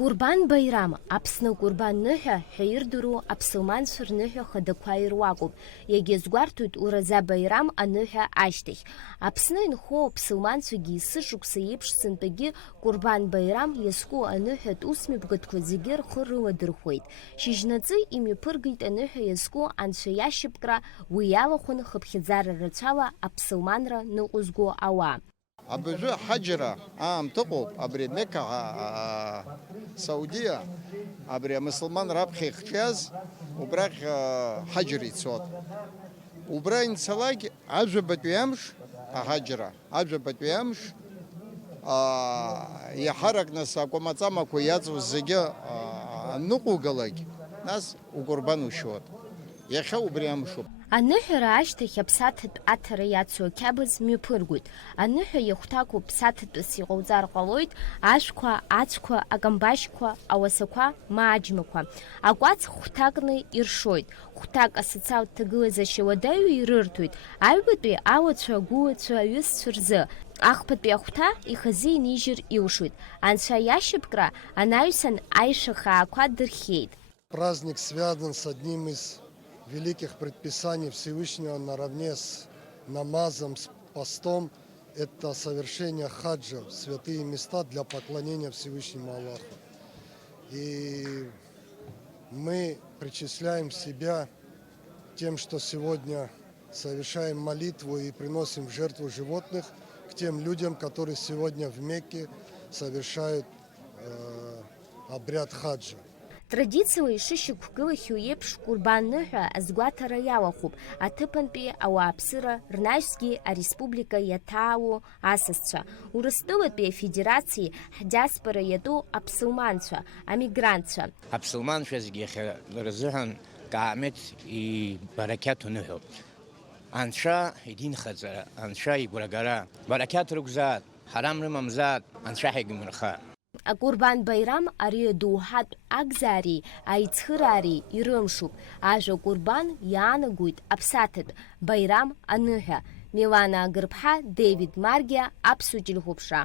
Курбан Байрам, Аԥсны Курбан ныҳәа ҳәа ирдыру аԥсылманцәа рныҳәа хадақәа ируакуп. Иагьазгәарҭоит Ураза Байрам аныҳәа ашьҭахь. Аԥсны инхо аԥсылманцәагьы есышықәса еиԥш сынтәагьы Курбан Байрам иазку аныҳәатә усмҩаԥгатәқәа зегьы рхы рыладырхәеит. Шьыжьнаҵы имҩаԥыргеит аныҳәа иазку анцәа иашьапкра, уи иалахәын хыԥхьаӡара рацәала аԥсылманра ныҟәызго ауаа. Абыжы ҳаџьра аамҭыҟоуп, абри Мекка Саудиа, абри амусулман раԥхьа ихҿиаз, убрахь ҳаџьра ицот. Убра инцалак ажәабатәи амш, аҳаџьра, ажәабатәи амш, иаҳаракны акәамаҵамақәа иаҵоу зегьы аныҟугалак, нас укәырбан ушьуеит. Иахьа убри амшуп. Аныҳәара ашьҭахь аԥсаҭатә аҭара иацу ақьабз мҩаԥыргоит. Аныҳәа иахәҭакуп ԥсаҭатәыс иҟауҵар ҟалоит ашәқәа, ацәқәа, акамбашьқәа, ауасақәа, мааџьмақәа. Акәац хәҭакны иршоит. Хәҭак асоциалтә ҭагылазашьа уадаҩ ирырҭоит. Аҩбатәи ауацәа, агәылацәа, аҩызцәа рзы. Ахԥатәи ахәҭа ихазы инижьыр илшоит. Анцәа иашьапкра анаҩсан аиша хаақәа дырхиеит. Праздник связан с одним из великих предписаний Всевышнего наравне с намазом, с постом. Это совершение хаджа в святые места для поклонения Всевышнему Аллаху. И мы причисляем себя тем, что сегодня совершаем молитву и приносим в жертву животных к тем людям, которые сегодня в Мекке совершают обряд хаджа. Традициала ишышьақәгылахьоу еиԥш Курбан ныҳәа азгәаҭара иалахәуп аҭыԥантәи ауааԥсыра рнаҩсгьы ареспублика иаҭаау асасцәа, Урыстәылатәи афедерациеи ҳдиаспора иатәу аԥсылманцәа, амигрантцәа. Аԥсылманцәа зегьы иахьа рзыҳәан каамеҭ ибарақьаҭ ныҳәоуп. Анцәа идинхаҵара, Анцәа игәрагара, барақьаҭ рықәзаат, ҳарам рымамзаат, Анцәа ҳагьимырха. Акурбан Байрам ари адоуҳатә акзаареи аицхыраареи ирымшуп. Ажәа Курбан иаанагоит аԥсаҭатә, Байрам аныҳәа. Милана Агырԥҳа, Дэвид Маргиа, Аԥсуа телехәаԥшра.